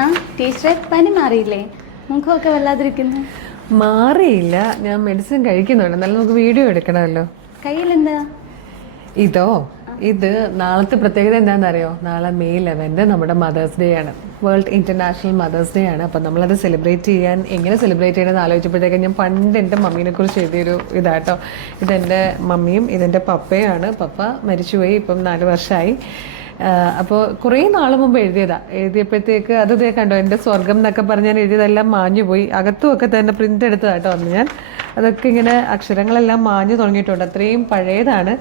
ആ ടീച്ചറെ പനി മാറിയില്ലേ? മുഖമൊക്കെ വല്ലാതിരിക്കുന്നു. മാറിയില്ല, ഞാൻ മെഡിസിൻ കഴിക്കുന്നുണ്ട്. എന്നാലും നമുക്ക് വീഡിയോ എടുക്കണമല്ലോ. കയ്യിലെന്താ? ഇത് നാളത്തെ പ്രത്യേകത എന്താണെന്നറിയോ? നാളെ മെയ് 11 നമ്മുടെ മദേഴ്സ് ഡേ ആണ്, വേൾഡ് ഇന്റർനാഷണൽ മദേഴ്സ് ഡേ ആണ്. അപ്പം നമ്മളത് സെലിബ്രേറ്റ് ചെയ്യാൻ എങ്ങനെ സെലിബ്രേറ്റ് ചെയ്യണമെന്ന് ആലോചിച്ചപ്പോഴത്തേക്കും ഞാൻ പണ്ട് എൻ്റെ മമ്മീനെ കുറിച്ച് എഴുതിയൊരു ഇതാട്ടോ. ഇതെൻ്റെ മമ്മിയും ഇതെൻ്റെ പപ്പയാണ്. പപ്പ മരിച്ചുപോയി, ഇപ്പം 4 വർഷമായി. അപ്പോൾ കുറേ നാൾ മുമ്പ് എഴുതിയപ്പോഴത്തേക്ക് അത് ഇതേ കണ്ടോ, എൻ്റെ സ്വർഗം എന്നൊക്കെ പറഞ്ഞ് ഞാൻ എഴുതിയതെല്ലാം മാഞ്ഞു പോയി. അകത്തുമൊക്കെ തന്നെ പ്രിൻ്റ് എടുത്തതാട്ടോ അന്ന് ഞാൻ. അതൊക്കെ ഇങ്ങനെ അക്ഷരങ്ങളെല്ലാം മാഞ്ഞു തുടങ്ങിയിട്ടുണ്ട്, അത്രയും പഴയതാണ്.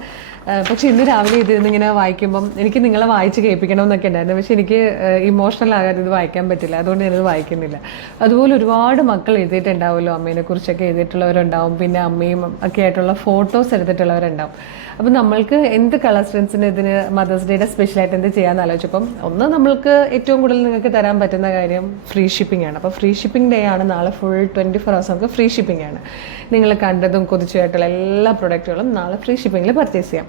പക്ഷെ ഇന്ന് രാവിലെ ഇതിങ്ങനെ വായിക്കുമ്പം എനിക്ക് നിങ്ങളെ വായിച്ച് കേൾപ്പിക്കണമെന്നൊക്കെ ഉണ്ടായിരുന്നു. പക്ഷെ എനിക്ക് ഇമോഷണൽ ആകാതെ ഇത് വായിക്കാൻ പറ്റില്ല, അതുകൊണ്ട് ഞാനിത് വായിക്കുന്നില്ല. അതുപോലെ ഒരുപാട് മക്കൾ എഴുതിയിട്ടുണ്ടാവുമല്ലോ, അമ്മേനെ കുറിച്ചൊക്കെ എഴുതിയിട്ടുള്ളവരുണ്ടാവും, പിന്നെ അമ്മയും ഒക്കെ ആയിട്ടുള്ള ഫോട്ടോസ് എടുത്തിട്ടുള്ളവരുണ്ടാവും. അപ്പം നമ്മൾക്ക് എന്ത് കളർ സ്ട്രെൻസിന് ഇതിന് മദേഴ്സ് ഡേയുടെ സ്പെഷ്യലായിട്ട് എന്ത് ചെയ്യാമെന്ന് ആലോചിച്ചപ്പം നമ്മൾക്ക് ഏറ്റവും കൂടുതൽ നിങ്ങൾക്ക് തരാൻ പറ്റുന്ന കാര്യം ഫ്രീ ഷിപ്പിംഗ് ആണ്. അപ്പോൾ ഫ്രീ ഷിപ്പിംഗ് ഡേ ആണ് നാളെ. ഫുൾ 24 hours നമുക്ക് ഫ്രീ ഷിപ്പിംഗ് ആണ്. നിങ്ങൾ കണ്ടതും കൊതിച്ചുമായിട്ടുള്ള എല്ലാ പ്രൊഡക്റ്റുകളും നാളെ ഫ്രീ ഷിപ്പിങ്ങിൽ പർച്ചേസ് ചെയ്യാം.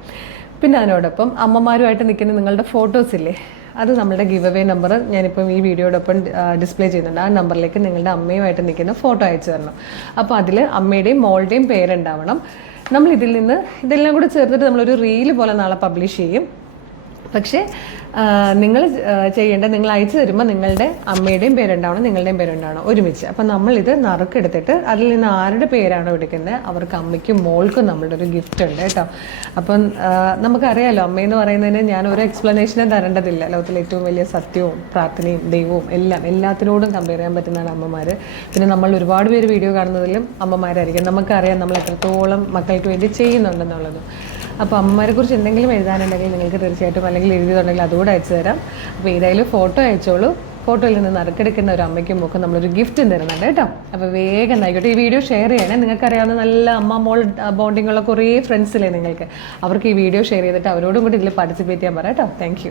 പിന്നെ അതിനോടൊപ്പം അമ്മമാരുമായിട്ട് നിൽക്കുന്ന നിങ്ങളുടെ ഫോട്ടോസ് ഇല്ലേ, അത് നമ്മുടെ ഗിവ് അവേ നമ്പർ ഞാനിപ്പം ഈ വീഡിയോടൊപ്പം ഡിസ്പ്ലേ ചെയ്യുന്നുണ്ട്. ആ നമ്പറിലേക്ക് നിങ്ങളുടെ അമ്മയുമായിട്ട് നിൽക്കുന്ന ഫോട്ടോ അയച്ചു തരണം. അപ്പോൾ അതിൽ അമ്മയുടെയും മോളുടെയും പേരുണ്ടാവണം. നമ്മൾ ഇതെല്ലാം കൂടെ ചേർത്തിട്ട് നമ്മളൊരു റീല് പോലെ നാളെ പബ്ലിഷ് ചെയ്യും. പക്ഷേ നിങ്ങൾ ചെയ്യേണ്ടത്, നിങ്ങൾ അയച്ചു തരുമ്പോൾ നിങ്ങളുടെ അമ്മയുടെയും പേരുണ്ടാവണം, നിങ്ങളുടെയും പേരുണ്ടാവണം ഒരുമിച്ച്. അപ്പം നമ്മളിത് നറുക്കെടുത്തിട്ട് അതിൽ നിന്ന് ആരുടെ പേരാണോ എടുക്കുന്നത് അവർക്ക് അമ്മയ്ക്കും മോൾക്കും നമ്മളുടെ ഒരു ഗിഫ്റ്റ് ഉണ്ട് കേട്ടോ. അപ്പം നമുക്കറിയാലോ, അമ്മയെന്ന് പറയുന്നതിന് ഞാൻ ഒരു എക്സ്പ്ലനേഷനും തരേണ്ടതില്ല. ലോകത്തിലെ ഏറ്റവും വലിയ സത്യവും പ്രാർത്ഥനയും ദൈവവും എല്ലാത്തിനോടും കമ്പയർ ചെയ്യാൻ പറ്റുന്നതാണ് അമ്മമാർ. പിന്നെ നമ്മൾ ഒരുപാട് പേര് വീഡിയോ കാണുന്നതിലും അമ്മമാരായിരിക്കും. നമുക്കറിയാം നമ്മൾ എത്രത്തോളം മക്കൾക്ക് വേണ്ടി ചെയ്യുന്നുണ്ടെന്നുള്ളതും. അപ്പോൾ അമ്മമാരെ കുറിച്ച് എന്തെങ്കിലും എഴുതാനുണ്ടെങ്കിൽ നിങ്ങൾക്ക് തീർച്ചയായിട്ടും അല്ലെങ്കിൽ എഴുതിയിട്ടുണ്ടെങ്കിൽ അതുകൂടെ അയച്ചു തരാം. അപ്പോൾ ഏതായാലും ഫോട്ടോ അയച്ചോളൂ. ഫോട്ടോയിൽ നിന്ന് നറുക്കെടുക്കുന്ന ഒരു അമ്മയ്ക്കും ഒക്കെ നമ്മളൊരു ഗിഫ്റ്റും തരുന്നുണ്ട് കേട്ടോ. അപ്പോൾ വേഗം ആയിക്കോട്ടെ, ഈ വീഡിയോ ഷെയർ ചെയ്യണേ. നിങ്ങൾക്കറിയാവുന്ന നല്ല അമ്മ മോൾ ബോണ്ടിങ്ങുള്ള കുറേ ഫ്രണ്ട്സില്ലേ നിങ്ങൾക്ക്, അവർക്ക് ഈ വീഡിയോ ഷെയർ ചെയ്തിട്ട് അവരോടും കൂടി ഇതിൽ പാർട്ടിസിപ്പേറ്റ് ചെയ്യാൻ പറയാം കേട്ടോ. താങ്ക്